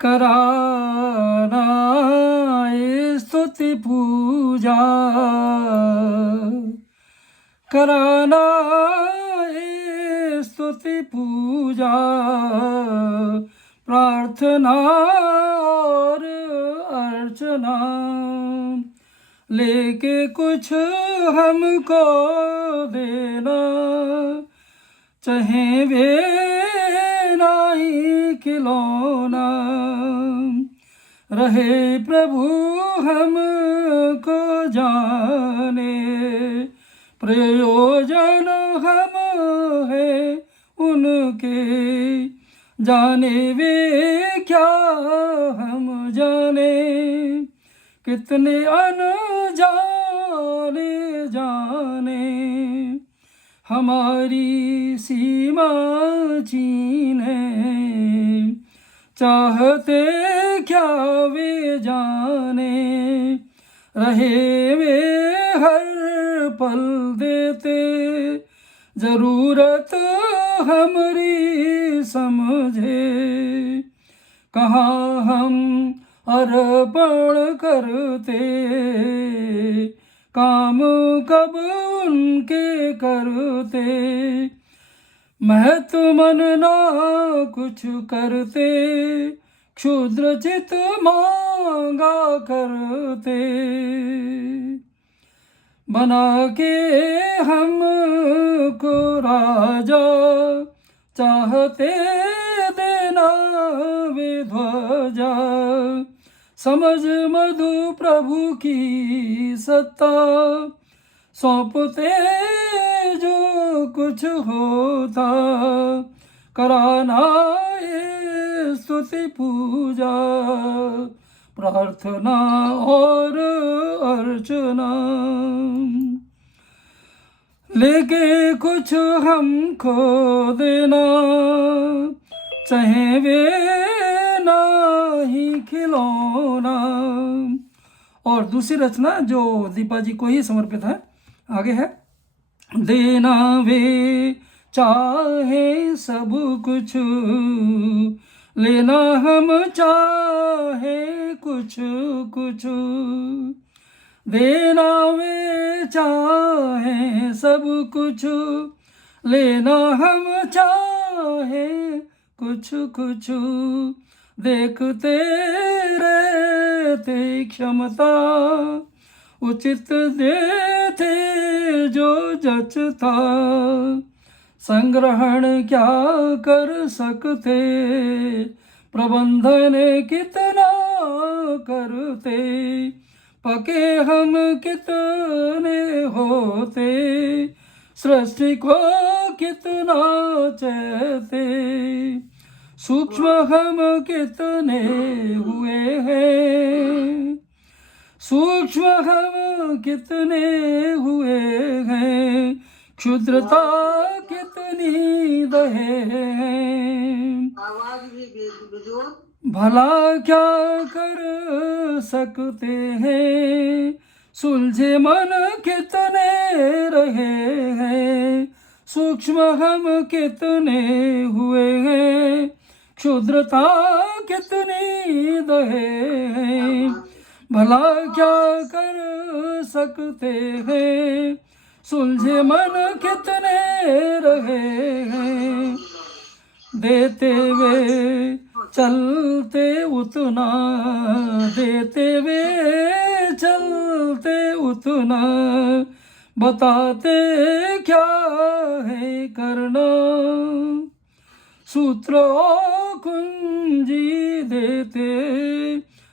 कराना स्तुति पूजा, कराना स्तुति पूजा, प्रार्थना और अर्चना, लेके कुछ हमको देना, चाहे वे नहीं खिलौना, रहे प्रभु हमको जाने, प्रयोजन हम है उनके, जाने वे क्या हम जाने, कितने अनजाने जाने, हमारी सीमा चीने, चाहते क्या वे जाने, रहे वे हर पल देते, जरूरत हमारी समझे, कहाँ हम अर्पण करते, काम कब उनके करते, महत्व मन ना कुछ करते, क्षुद्र चित मांगा करते, बना के हमको राजा, चाहते देना वे ध्वजा, समझ मधु प्रभु की सत्ता, सौंपते जो कुछ होता, कराना ये स्तुति पूजा, प्रार्थना और अर्चना, लेके कुछ हमको देना, चाहे वे नहीं खिलौना। और दूसरी रचना जो दीपा जी को ही समर्पित है, आगे है, देना वे चाहे सब कुछ, लेना हम चाहे कुछ कुछ, देना वे चाहे सब कुछ, लेना हम चाहे कुछ कुछ, देखते रहते क्षमता, उचित देते जो जचता, संग्रहण क्या कर सकते, प्रबंधन कितना करते, पके हम कितने होते, सृष्टि को कितना चाहते, सूक्ष्म हम कितने हुए हैं, सूक्ष्म हम कितने हुए हैं, क्षुद्रता कितनी दहे हैं, भला क्या कर सकते हैं, सुलझे मन कितने रहे हैं, सूक्ष्म हम कितने हुए हैं, क्षुद्रता कितनी दहे हैं, भला क्या कर सकते हैं, सुलझे मन कितने रहे हैं, देते वे चलते उतना, देते वे चलते उतना, बताते क्या है करना, सूत्र कुंजी देते,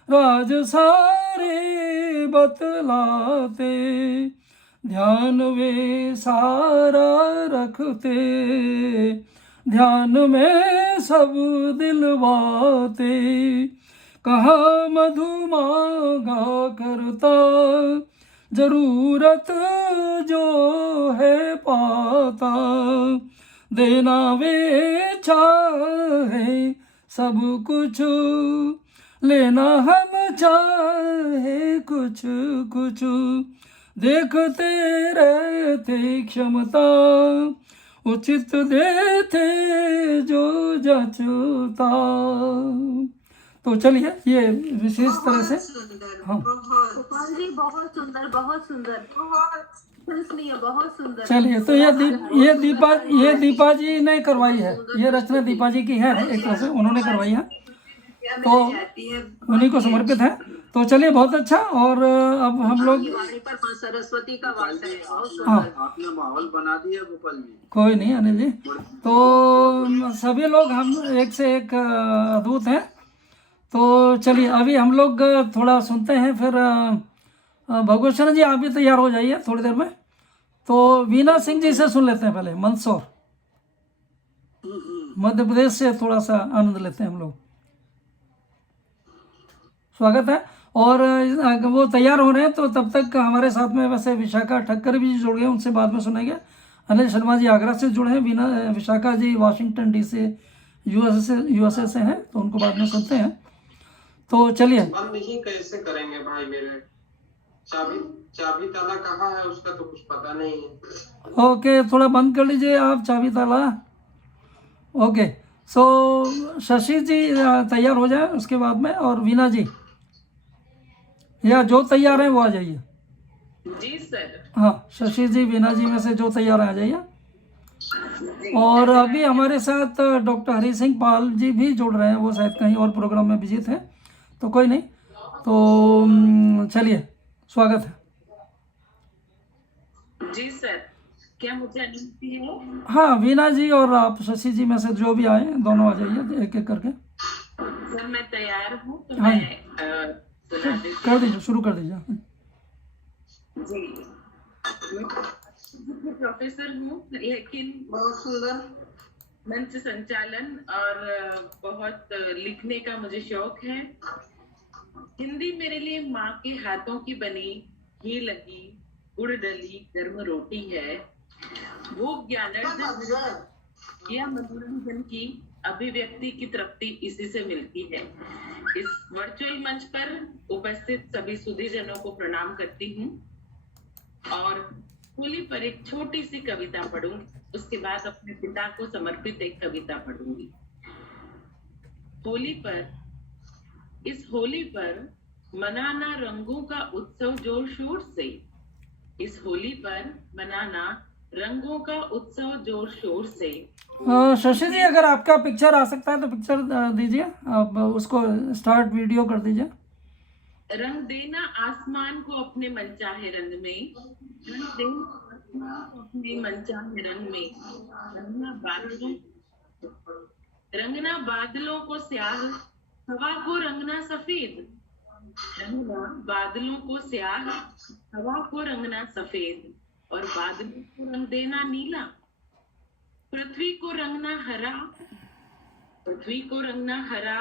राज सारे बतलाते, ध्यान वे सारा रखते, ध्यान में सब दिलवाते, कहाँ मधु मांगा करता, जरूरत जो है पाता, देना वे चाहे सब कुछ, लेना हम चाहे कुछ कुछ, देखते रहते क्षमता, उचित देते जो जचता। तो चलिए ये विशेष तरह से सुंदर, हाँ बहुत गोपाल जी बहुत सुंदर, बहुत सुंदर, इसलिए बहुत सुंदर। चलिए। तो ये दीपा जी ने करवाई है, ये रचना दीपा जी की है, एक तरह से उन्होंने करवाई है, तो जाती है। उन्हीं को समर्पित है। तो चलिए बहुत अच्छा। और अब हम लोग दिवाली पर माँ सरस्वती का वास है, बहुत हाँ सुंदर। आपने माहौल बना दिया गोपाल जी। कोई नहीं अनिल जी, तो सभी लोग हम एक से एक अद्भुत हैं। तो चलिए अभी हम लोग थोड़ा सुनते हैं, फिर भगवत शरण जी आप भी तैयार हो जाइए थोड़ी देर में। तो वीना सिंह जी से सुन लेते हैं पहले, मंदसौर मध्य प्रदेश से थोड़ा सा आनंद लेते हैं हम लोग। स्वागत है। और वो तैयार हो रहे हैं, तो तब तक हमारे साथ में वैसे विशाखा ठक्कर भी जुड़ गए, उनसे बाद में सुनेंगे। अनिल शर्मा जी आगरा से जुड़े हैं, Veena Vishakha ji Washington DC USA से हैं, तो उनको बाद में सुनते हैं। तो चलिए। बंद नहीं कैसे करेंगे भाई मेरे? चाबी ताला कहाँ है उसका तो कुछ पता नहीं है। ओके, थोड़ा बंद कर लीजिए आप चाबी ताला। ओके, सो शशि जी तैयार हो जाए उसके बाद में, और वीना जी या जो तैयार है वो आ जाइए। जी सर। हाँ, शशि जी वीना जी में से जो तैयार है आ जाइए। और अभी हमारे साथ डॉक्टर हरि सिंह पाल जी भी जुड़ रहे हैं, वो शायद कहीं और प्रोग्राम में बिजी थे, तो कोई नहीं। तो चलिए, स्वागत है। जी सर, क्या मुझे अनुमति है? हाँ, वीना जी और आप शशि जी में से जो भी आए दोनों आ जाइए एक एक करके। सर मैं तैयार हूँ, तो हाँ मैं सुना देती कर दीजिए, शुरू कर दीजिए। जी। मैं प्रोफेसर हूँ, लेकिन बहुत सुंदर। मंच संचालन और बहुत लिखने का मुझे शौक है। हिंदी मेरे लिए माँ के हाथों की बनी, घी लगी, गुड़ डली गर्म रोटी है। वो ज्ञानार्जन या मनोरंजन की अभिव्यक्ति की तृप्ति इसी से मिलती है। इस वर्चुअल मंच पर उपस्थित सभी सुधीजनों को प्रणाम करती हूँ और होली पर एक छोटी सी कविता पढ़ूंगी, उसके बाद अपने पिता को समर्पित एक कविता पढ़ूंगी। इस होली पर मनाना रंगों का उत्सव जोर शोर से। इस होली पर मनाना रंगों का उत्सव जोर शोर से। शशि जी अगर आपका पिक्चर आ सकता है तो पिक्चर दीजिए, आप उसको स्टार्ट वीडियो कर दीजिए। रंग देना आसमान को अपने मनचाहे रंग में, रंग देना आसमान को अपने मनचाहे रंग में, रंगना बादलों को स्याह, हवा को रंगना सफेद, रंगना बादलों को स्याह, हवा को रंगना सफेद, और बादलों को रंग देना नीला, पृथ्वी को रंगना हरा, पृथ्वी को रंगना हरा,